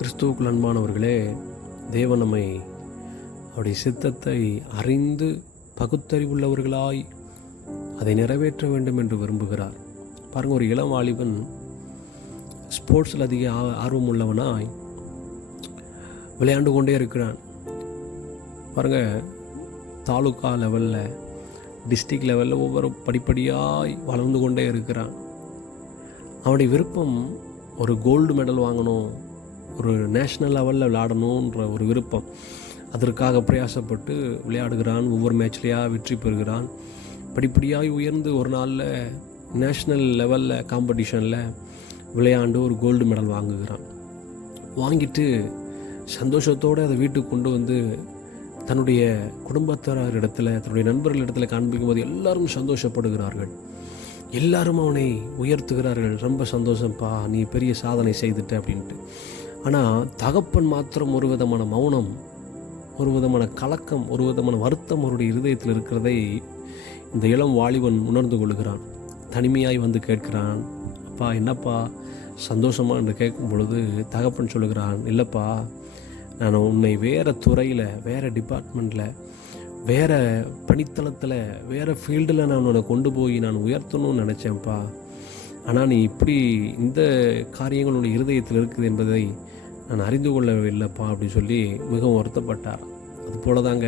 கிறிஸ்துவுக்குள் அன்பானவர்களே, தேவன் நம்மை அவருடைய சித்தத்தை அறிந்து பகுத்தறிவுள்ளவர்களாய் அதை நிறைவேற்ற வேண்டும் என்று விரும்புகிறார். பாருங்கள், ஒரு இளம் வாலிபன் ஸ்போர்ட்ஸில் அதிக ஆர்வம் உள்ளவனாய் விளையாண்டு கொண்டே இருக்கிறான். பாருங்கள், தாலுக்கா லெவலில், டிஸ்ட்ரிக்ட் லெவலில் ஒவ்வொரு படிப்படியாய் வளர்ந்து கொண்டே இருக்கிறான். அவனுடைய விருப்பம் ஒரு கோல்டு மெடல் வாங்கணும், ஒரு நேஷ்னல் லெவலில் விளையாடணுன்ற ஒரு விருப்பம். அதற்காக பிரயாசப்பட்டு விளையாடுகிறான். ஒவ்வொரு மேட்ச்லேயாக வெற்றி பெறுகிறான். படிப்படியாக உயர்ந்து ஒரு நாளில் நேஷ்னல் லெவலில் காம்படிஷனில் விளையாண்டு ஒரு கோல்டு மெடல் வாங்குகிறான். வாங்கிட்டு சந்தோஷத்தோடு அதை வீட்டுக்கு கொண்டு வந்து தன்னுடைய குடும்பத்தார் இடத்துல, தன்னுடைய நண்பர்கள் இடத்துல காண்பிக்கும் போது எல்லாரும் சந்தோஷப்படுகிறார்கள். எல்லாரும் அவனை உயர்த்துகிறார்கள். ரொம்ப சந்தோஷம்ப்பா, நீ பெரிய சாதனை செய்துட்ட அப்படின்ட்டு. ஆனால் தகப்பன் மாத்திரம் ஒரு விதமான மௌனம், ஒரு விதமான கலக்கம், ஒரு விதமான வருத்தம் அவருடைய இருதயத்தில் இருக்கிறதை இந்த இளம் வாலிபன் உணர்ந்து கொள்கிறான். தனிமையாய் வந்து கேட்கிறான், அப்பா என்னப்பா சந்தோஷமா என்று கேட்கும் பொழுது தகப்பன் சொல்லுகிறான், இல்லைப்பா, நான் உன்னை வேறு துறையில், வேறு டிபார்ட்மெண்ட்டில், வேறு பணித்தளத்தில், வேறு ஃபீல்டில் நான் உன்னை கொண்டு போய் நான் உயர்த்தணும்னு நினச்சேன்ப்பா. ஆனால் நீ இப்படி இந்த காரியங்களுடைய இருதயத்தில் இருக்குது என்பதை நான் அறிந்து கொள்ளவில்லைப்பா அப்படின்னு சொல்லி மிகவும் வருத்தப்பட்டார். அதுபோல தாங்க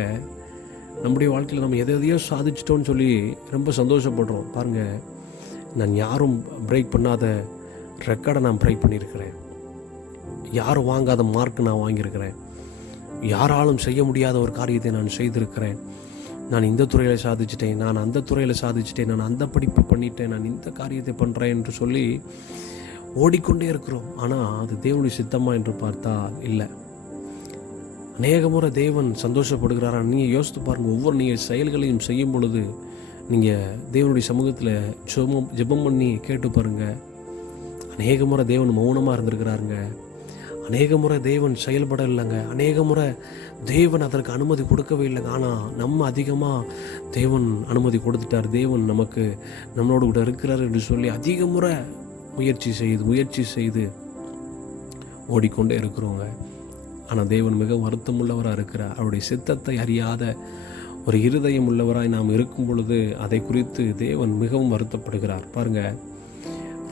நம்முடைய வாழ்க்கையில் நம்ம எதையோ சாதிச்சிட்டோன்னு சொல்லி ரொம்ப சந்தோஷப்படுறோம். பாருங்கள், நான் யாரும் பிரேக் பண்ணாத ரெக்கார்டை நான் பிரேக் பண்ணியிருக்கிறேன். யாரும் வாங்காத மார்க் நான் வாங்கியிருக்கிறேன். யாராலும் செய்ய முடியாத ஒரு காரியத்தை நான் செய்திருக்கிறேன். நான் இந்த துறையில் சாதிச்சிட்டேன், நான் அந்த துறையில் சாதிச்சிட்டேன், நான் அந்த படிப்பு பண்ணிட்டேன், நான் இந்த காரியத்தை பண்ணுறேன் என்று சொல்லி ஓடிக்கொண்டே இருக்கிறோம். ஆனால் அது தேவனுடைய சித்தமா என்று பார்த்தால் இல்லை. அநேக முறை தேவன் சந்தோஷப்படுகிறாரா? நீங்கள் யோசித்து பாருங்கள். ஒவ்வொரு நீங்கள் செயல்களையும் செய்யும் பொழுது நீங்கள் தேவனுடைய சமூகத்தில் ஜெபம் பண்ணி கேட்டு பாருங்கள். அநேக முறை தேவன் மௌனமாக இருந்திருக்கிறாருங்க. அநேக முறை தேவன் செயல்பட இல்லைங்க. அநேக முறை தேவன் அதற்கு அனுமதி கொடுக்கவே இல்லைங்க. ஆனால் நம்ம அதிகமாக தேவன் அனுமதி கொடுத்துட்டார். தேவன் நமக்கு நம்மளோட கூட இருக்கிறார் என்று சொல்லி அதிக முறை முயற்சி செய்து ஓடிக்கொண்டே இருக்கிறோங்க. ஆனால் தேவன் மிக வருத்தம் உள்ளவராக இருக்கிறார். அவருடைய சித்தத்தை அறியாத ஒரு இருதயம் உள்ளவராய் நாம் இருக்கும் பொழுது அதை குறித்து தேவன் மிகவும் வருத்தப்படுகிறார். பாருங்கள்,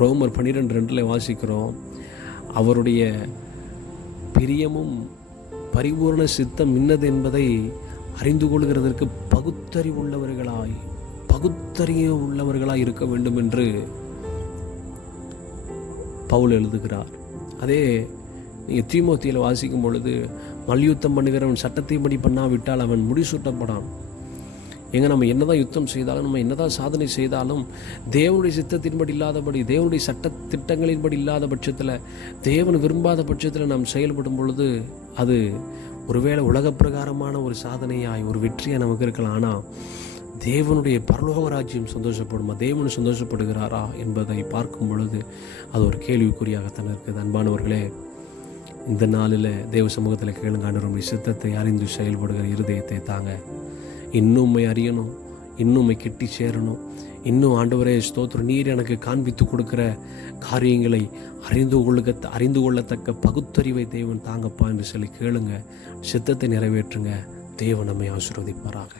ரோமர் 12:2 வாசிக்கிறோம், அவருடைய பிரியமும் பரிபூர்ண சித்தம் இன்னது என்பதை அறிந்து கொள்கிறதற்கு பகுத்தறிவு உள்ளவர்களாய் இருக்க வேண்டும் என்று பவுல் எழுதுகிறார். அதே நீங்கள் தீமோத்தியில் வாசிக்கும் பொழுது, மல்யுத்தம் பண்ணுகிறவன் சட்டத்தைப்படி பண்ணாவிட்டால் அவன் முடிசூட்டப்படான். நம்ம என்னதான் யுத்தம் செய்தாலும், நம்ம என்னதான் சாதனை செய்தாலும், தேவனுடைய சித்தத்தின்படி இல்லாதபடி, தேவனுடைய சட்ட திட்டங்களின்படி இல்லாத பட்சத்தில், தேவன் விரும்பாத பட்சத்தில் நாம் செயல்படும் பொழுது அது ஒருவேளை உலக பிரகாரமான ஒரு சாதனையாய், ஒரு வெற்றியாக நமக்கு இருக்கலாம். ஆனால் தேவனுடைய பரலோக ராஜ்யம் சந்தோஷப்படுமா, தேவன் சந்தோஷப்படுகிறாரா என்பதை பார்க்கும் பொழுது அது ஒரு கேள்விக்குறியாகத்தான் இருக்குது. அன்பானவர்களே, இந்த நாளில் தேவ சமூகத்தில் கேளுங்க, ஆண்டவருடைய சித்தத்தை அறிந்து செயல்படுகிற இருதயத்தை தாங்க. இன்னும் உம்மை அறியணும், இன்னும் உம்மை கெட்டி சேரணும், இன்னும் ஆண்டவரே ஸ்தோத்திரம், நீர் எனக்கு காண்பித்து கொடுக்குற காரியங்களை அறிந்து கொள்ளத்தக்க பகுத்தறிவை தேவன் தாங்கப்பா என்று சொல்லி கேளுங்க. சித்தத்தை நிறைவேற்றுங்க. தேவன் நம்மை ஆசீர்வதிப்பாராக.